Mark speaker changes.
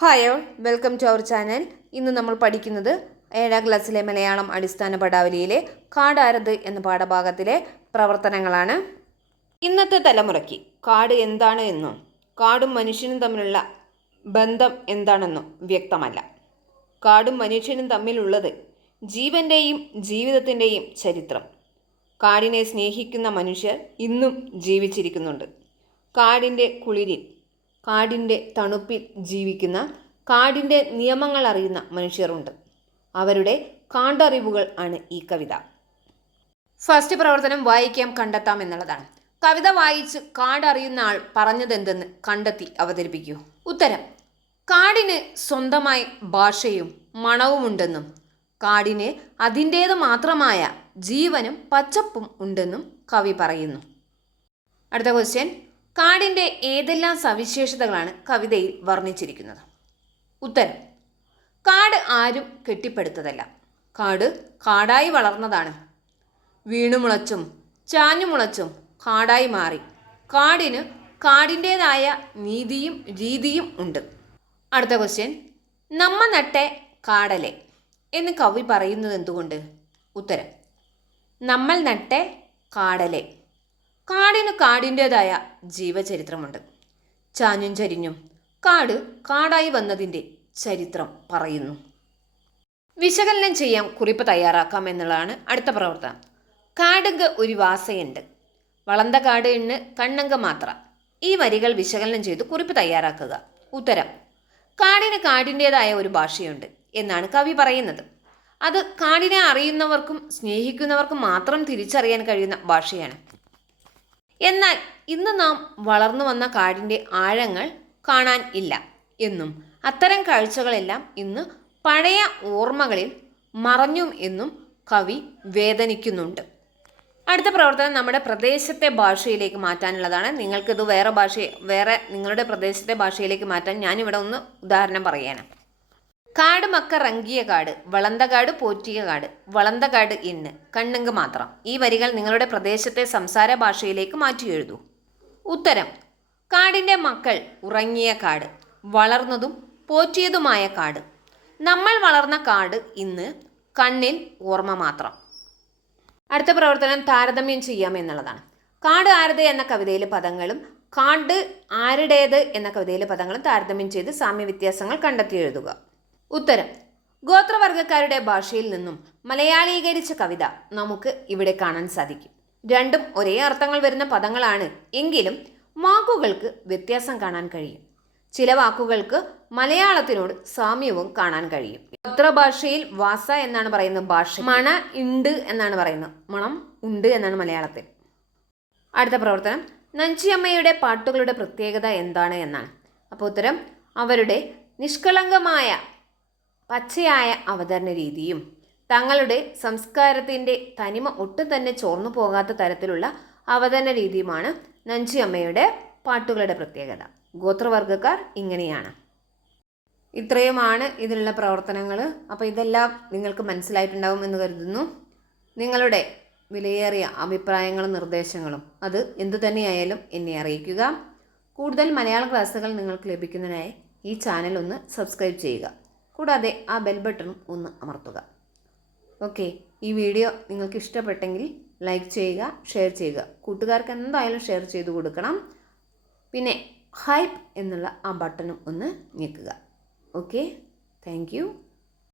Speaker 1: Hi all welcome to our channel ഇന്ന് നമ്മൾ പഠിക്കുന്നത് ഏഴാം ക്ലാസ്സിലെ മലയാളം അടിസ്ഥാന പടാവലിയിലെ കാടാരത് എന്ന പാഠഭാഗത്തിലെ പ്രവർത്തനങ്ങളാണ്. ഇന്നത്തെ തലമുറയ്ക്ക് കാട് എന്താണ് എന്നും കാടും മനുഷ്യനും തമ്മിലുള്ള ബന്ധം എന്താണെന്നും വ്യക്തമല്ല. കാടും മനുഷ്യനും തമ്മിലുള്ളത് ജീവന്റെയും ജീവിതത്തിന്റെയും ചരിത്രം. കാടിനെ സ്നേഹിക്കുന്ന മനുഷ്യർ ഇന്നും ജീവിച്ചിരിക്കുന്നുണ്ട്. കാടിന്റെ കുളിരിൽ കാടിന്റെ തണുപ്പിൽ ജീവിക്കുന്ന കാടിന്റെ നിയമങ്ങൾ അറിയുന്ന മനുഷ്യരുണ്ട്. അവരുടെ കാണ്ടറിവുകൾ ആണ് ഈ കവിത. ഫസ്റ്റ് പ്രവർത്തനം വായിക്കാം കണ്ടെത്താം എന്നുള്ളതാണ്. കവിത വായിച്ച് കാടറിയുന്ന ആൾ പറഞ്ഞതെന്തെന്ന് കണ്ടെത്തി അവതരിപ്പിക്കൂ. ഉത്തരം കാടിന് സ്വന്തമായി ഭാഷയും മണവുമുണ്ടെന്നും കാടിന് അതിന്റേത് മാത്രമായ ജീവനും പച്ചപ്പും ഉണ്ടെന്നും കവി പറയുന്നു. അടുത്ത ക്വസ്റ്റ്യൻ കാടിന്റെ ഏതെല്ലാം സവിശേഷതകളാണ് കവിതയിൽ വർണിച്ചിരിക്കുന്നത്? ഉത്തരം. കാട് ആരും കെട്ടിപ്പടുത്തതല്ല. കാട് കാടായി വളർന്നതാണ്. വീണുമുളച്ചും ചാഞ്ഞുമുളച്ചും കാടായി മാറി. കാടിന് കാടിന്റേതായ നീതിയും രീതിയും ഉണ്ട്. അടുത്ത ക്വസ്റ്റ്യൻ നമ്മ നട്ടെ കാടലെ എന്ന് കവി പറയുന്നത് എന്തുകൊണ്ട്? ഉത്തരം. നമ്മൾ നട്ടെ കാടലെ. കാടിന് കാടിന്റേതായ ജീവചരിത്രമുണ്ട്. ചാഞ്ഞും ചരിഞ്ഞും കാട് കാടായി വന്നതിന്റെ ചരിത്രം പറയുന്നു. വിശകലനം ചെയ്യാൻ കുറിപ്പ് തയ്യാറാക്കാം എന്നുള്ളതാണ് അടുത്ത പ്രവർത്തനം. കാടുങ്ക് ഒരു വാസയുണ്ട്. വളന്ത കാട് എണ്ണ് കണ്ണങ്ക മാത്ര. ഈ വരികൾ വിശകലനം ചെയ്ത് കുറിപ്പ് തയ്യാറാക്കുക. ഉത്തരം കാടിന് കാടിന്റേതായ ഒരു ഭാഷയുണ്ട് എന്നാണ് കവി പറയുന്നത്. അത് കാടിനെ അറിയുന്നവർക്കും സ്നേഹിക്കുന്നവർക്കും മാത്രം തിരിച്ചറിയാൻ കഴിയുന്ന ഭാഷയാണ്. എന്നാൽ ഇന്ന് നാം വളർന്നു വന്ന കാടിന്റെ ആഴങ്ങൾ കാണാൻ ഇല്ല എന്നും അത്തരം കാഴ്ചകളെല്ലാം ഇന്ന് പഴയ ഓർമ്മകളിൽ മറഞ്ഞു എന്നും കവി വേദനിക്കുന്നുണ്ട്. അടുത്ത പ്രവർത്തനം നമ്മുടെ പ്രദേശത്തെ ഭാഷയിലേക്ക് മാറ്റാനുള്ളതാണ്. നിങ്ങൾക്കിത് വേറെ ഭാഷ വേറെ നിങ്ങളുടെ പ്രദേശത്തെ ഭാഷയിലേക്ക് മാറ്റാൻ ഞാനിവിടെ ഒന്ന് ഉദാഹരണം പറയുകയാണ്. കാട് മക്ക റങ്കിയ കാട് വളന്തകാട് പോറ്റിയ കാട് വളന്തകാട് ഇന്ന്. കണ്ണുങ്ക് മാത്രം. ഈ വരികൾ നിങ്ങളുടെ പ്രദേശത്തെ സംസാര ഭാഷയിലേക്ക് മാറ്റി എഴുതൂ ഉത്തരം കാടിന്റെ മക്കൾ ഉറങ്ങിയ കാട് വളർന്നതും പോറ്റിയതുമായ കാട്. നമ്മൾ വളർന്ന കാട് ഇന്ന് കണ്ണിൽ ഓർമ്മ മാത്രം. അടുത്ത പ്രവർത്തനം താരതമ്യം ചെയ്യാം എന്നുള്ളതാണ്. കാട് ആരത് എന്ന കവിതയിലെ പദങ്ങളും കാട് ആരുടേത് എന്ന കവിതയിലെ പദങ്ങളും താരതമ്യം ചെയ്ത് സാമ്യ വ്യത്യാസങ്ങൾ കണ്ടെത്തി എഴുതുക. ഉത്തരം. ഗോത്രവർഗക്കാരുടെ ഭാഷയിൽ നിന്നും മലയാളീകരിച്ച കവിത നമുക്ക് ഇവിടെ കാണാൻ സാധിക്കും. രണ്ടും ഒരേ അർത്ഥങ്ങൾ വരുന്ന പദങ്ങളാണ് എങ്കിലും വാക്കുകൾക്ക് വ്യത്യാസം കാണാൻ കഴിയും. ചില വാക്കുകൾക്ക് മലയാളത്തിനോട് സാമ്യവും കാണാൻ കഴിയും. ഗോത്രഭാഷയിൽ വാസ എന്നാണ് പറയുന്നത് ഭാഷ മണ ഉണ്ട് എന്നാണ് പറയുന്നത്. മണം ഉണ്ട് എന്നാണ് മലയാളത്തിൽ. അടുത്ത പ്രവർത്തനം. നഞ്ചിയമ്മയുടെ പാട്ടുകളുടെ പ്രത്യേകത എന്താണ് എന്നാണ്. അപ്പോൾ ഉത്തരം അവരുടെ നിഷ്കളങ്കമായ പച്ചയായ അവതരണ രീതിയും തങ്ങളുടെ സംസ്കാരത്തിന്റെ തനിമ ഒട്ടും തന്നെ ചോർന്നു പോകാത്ത തരത്തിലുള്ള അവതരണ രീതിയുമാണ് നഞ്ചിയമ്മയുടെ പാട്ടുകളുടെ പ്രത്യേകത. ഗോത്രവർഗക്കാർ ഇങ്ങനെയാണ്. ഇത്രയുമാണ് ഇതിലുള്ള പ്രവർത്തനങ്ങൾ. അപ്പോൾ ഇതെല്ലാം നിങ്ങൾക്ക് മനസ്സിലായിട്ടുണ്ടാവും എന്ന് കരുതുന്നു. നിങ്ങളുടെ വിലയേറിയ അഭിപ്രായങ്ങളും നിർദ്ദേശങ്ങളും അത് എന്തു തന്നെയായാലും എന്നെ അറിയിക്കുക. കൂടുതൽ മലയാള ക്ലാസ്സുകൾ നിങ്ങൾക്ക് ലഭിക്കുന്നതിനായി ഈ ചാനൽ ഒന്ന് സബ്സ്ക്രൈബ് ചെയ്യുക. കൂടാതെ ആ ബെൽ ബട്ടണും ഒന്ന് അമർത്തുക. ഓക്കെ ഈ വീഡിയോ നിങ്ങൾക്ക് ഇഷ്ടപ്പെട്ടെങ്കിൽ ലൈക്ക് ചെയ്യുക ഷെയർ ചെയ്യുക. കൂട്ടുകാർക്ക് എന്തായാലും ഷെയർ ചെയ്ത് കൊടുക്കണം. പിന്നെ ഹൈപ്പ് എന്നുള്ള ആ ബട്ടണും ഒന്ന് ഞെക്കുക. Okay thank